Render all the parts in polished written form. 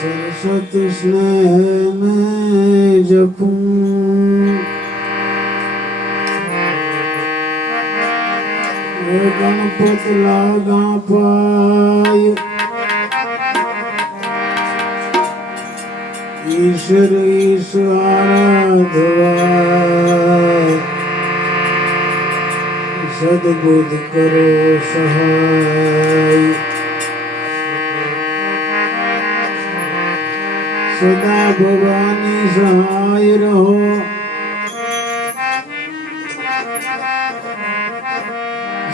सरस्वती स्नेह में जपूं गणपत लागा पाय ईश्वर ईश आराधवा सद्बुद्ध करो सहाय सदा भवानी सहाय रहो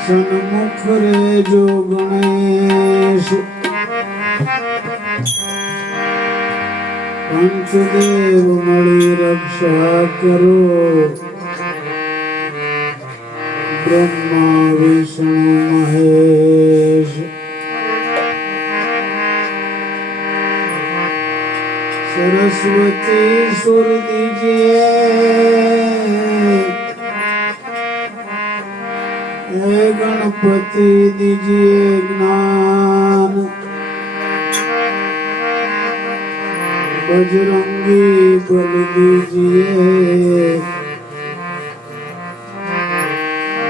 सन्मुख रे जो गणेश पंचदेव मणि रक्षा करो ब्रह्मा विष्णु महेश सरस्वती सुर दीजिए हे गणपति दीजिए ज्ञान बजरंगी बल दीजिए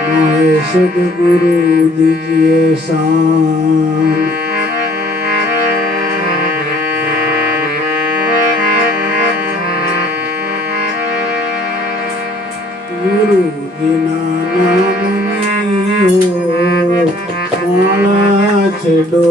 महेश गुरु दीजिए शान गुरु बिना नाम नहीं हो माला छेड़ो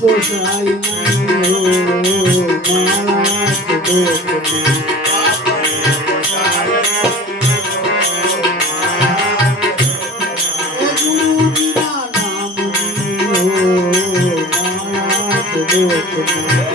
પોસાય નહીં મારા સુડોકમાં ગુરુજીના નામની મારા સુડોકમાં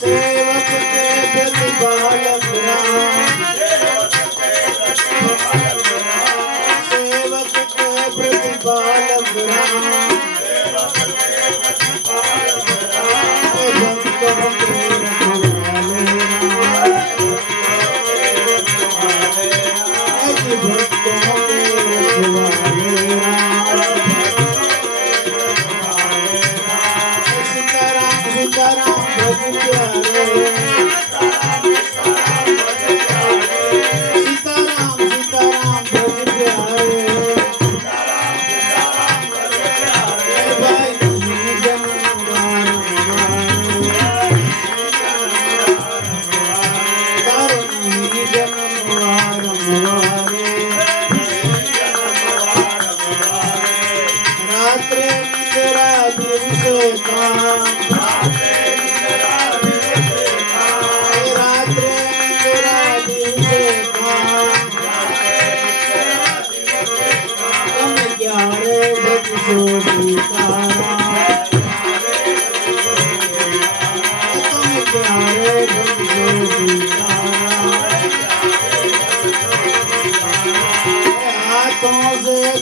सेवक के प्रतिपालक राम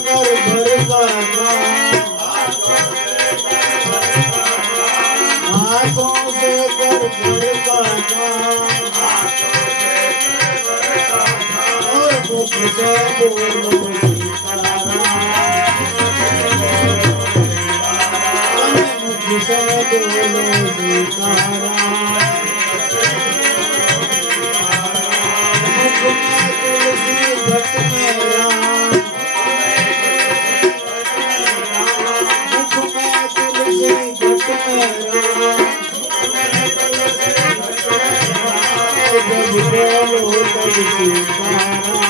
कर भर का काम, हाथों से कर भर का काम, और मुख से बोलो सीताराम, मुख से बोलो सीताराम। मुख में तुलसी घट में राम, मुख में तुलसी घट में राम, जब बोलो तब सीताराम,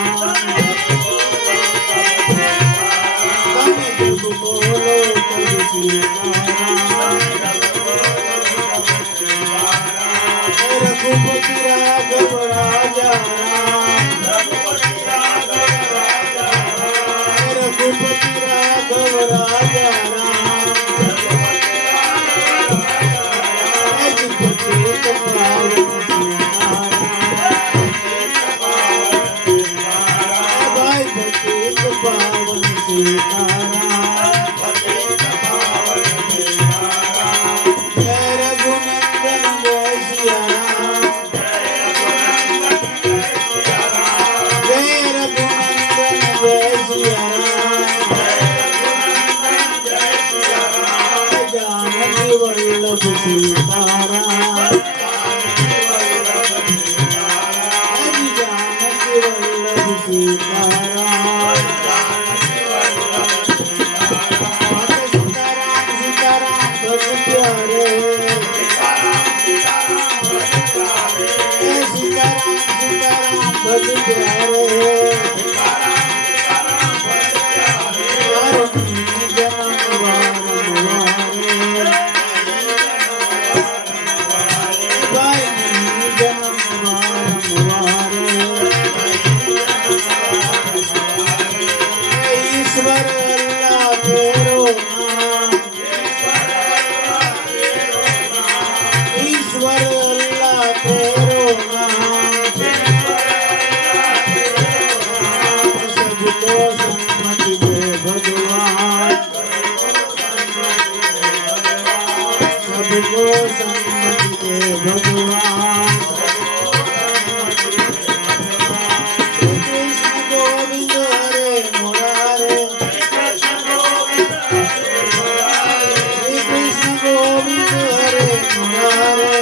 जब बोलो तब सीताराम। रघुपति राघव राजा राम, रघुपति राघव राजा राम, पतित पावन सीताराम, भाई पतित पावन सीताराम। जय रघुनंदन जय सिया राम, जय रघुनंदन जय सिया राम, जानकी वल्लभ सीताराम, जानकी वल्लभ सीताराम। सीताराम सीताराम भज प्यारे, सीताराम सीताराम भज प्यारे, जन्म वारे, भाई जन्म वारे, ईश्वर अल्लाह तेरो नाम, ईश्वर अल्लाह तेरो नाम, सबको सम्मति दे भगवान, सबको सम्मति दे भगवान। श्री कृष्ण गोविंद हरे मुरारे, श्री कृष्ण गोविंद हरे मुरारे,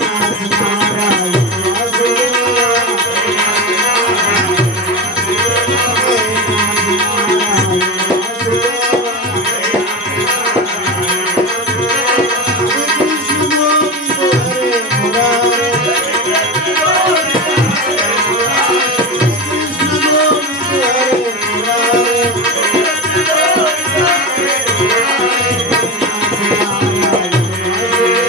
नाथ नारायण वासुदेवा, नाथ नारायण वासुदेवा। श्री कृष्ण गोविंद हरे मुरारे, श्री कृष्ण गोविंद हरे मुरारे, नाथ नारायण वासुदेवा,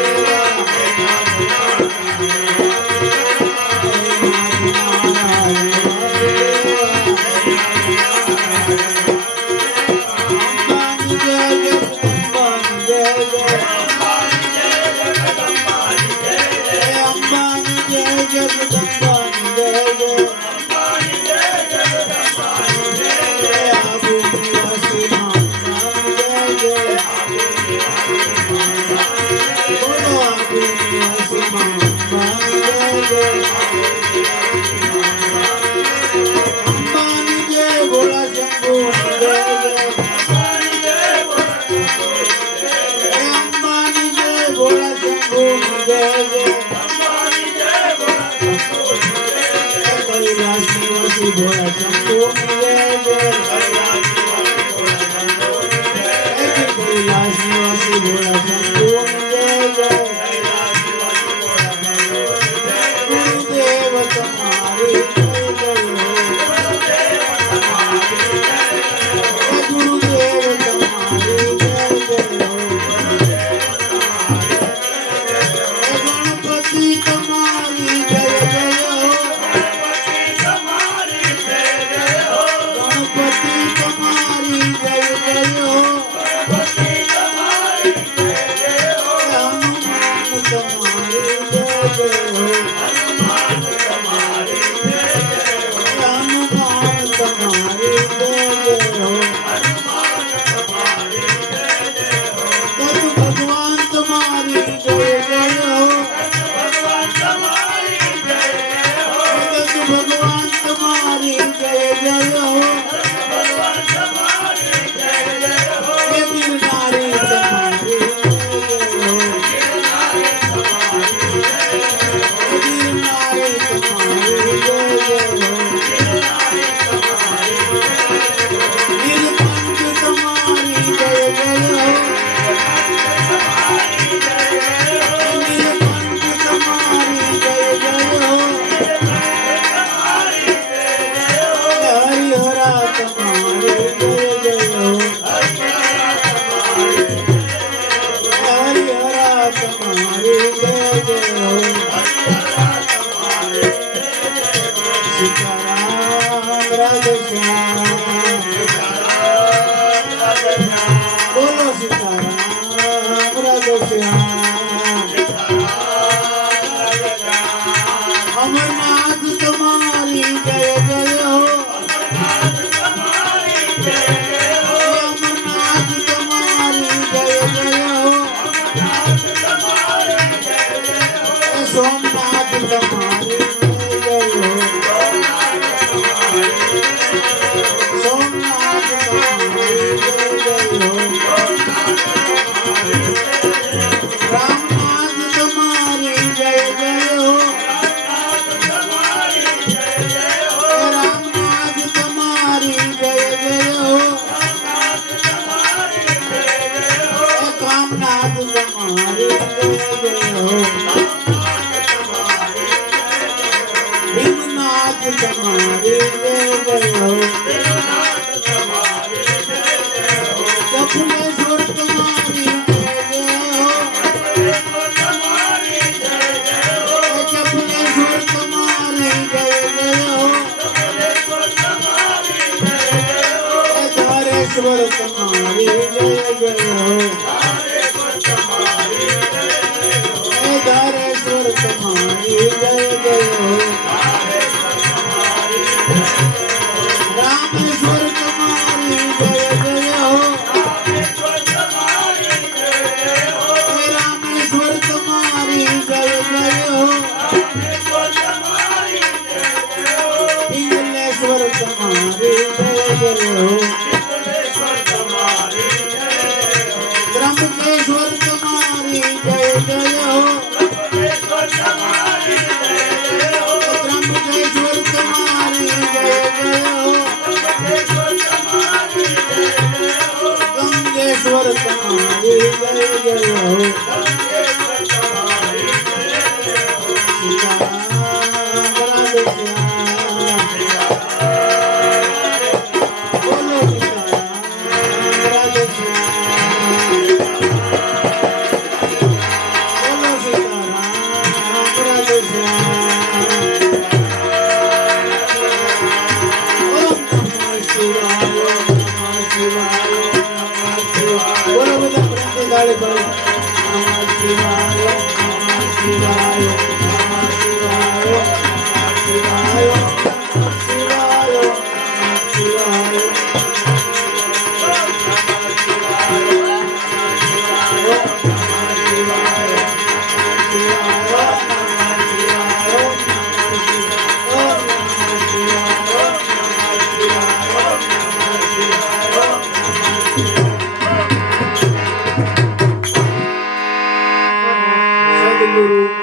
नारायण वासुदेवा। अंबानी जय जगदम्बानी जय जय, अंबानी जय जगदम्बानी जय जय, आबू निवासी महारानी जय जय, बोलो आबू निवासी महारानी जय जय। अंबानी जय भोला शंभू जय जय, अंबानी जय भोला शंभू जय जय, कैलाश निवासी भोला शंभू जय जय, कैलाश निवासी भोला शंभू जय जय। गुरुदेव तुम्हारी जय जय हो, गुरुदेव तुम्हारी जय जय हो, गणपति तुम्हारी जय जय हो, गणपति तुम्हारी जय जय हो, हनुमान तुम्हारी जय जय हो, हनुमान સીતારામ રાધે શ્યામ બોલો સીતારામ રાધે શ્યામ અમરનાથ તમારી જય જય હો અમરનાથ તમારી જય જય હો સોમનાથ તમારી જય હો સોમનાથ તમારી જય હો રામનાથ તમારી જય જય હો રામનાથ તમારી જય જય હો કામનાથ તમારી જય જય હો ભીમનાથ તમારી જય જય હો કપિલેશ્વર તમારી જય જય હો કપિલેશ્વર તમારી જય જય હો ધારેશ્વર તમારી જય જય હો ધારેશ્વર તમારી જય જય હો ધારેશ્વર તમારી જય જય હો રામેશ્વર તમારી જય જય હો રામેશ્વર તમારી જય જય હો પિંગલેશ્વર તમારી જય જય હો ત્રંબકેશ્વર તમારી જય જય હો ત્રંબકેશ્વર તમારી જય જય હો ગંગેશ્વર તમારી જય જય હો સીતારામ રાધે શ્યામ બોલો સીતારામ રાધે શ્યામ બોલો સીતારામ રાધે શ્યામ ઓમ નમઃ શિવાય ઓમ નમઃ શિવાય ઓમ નમઃ શિવાય બોલો બધા પ્રેમથી ગાળી પાડો નમઃ શિવાય ઓમ નમઃ શિવાય ઓમ નમઃ શિવાય ઓમ નમઃ શિવાય ઓમ નમઃ શિવાય ઓમ નમઃ શિવાય સદગુરુ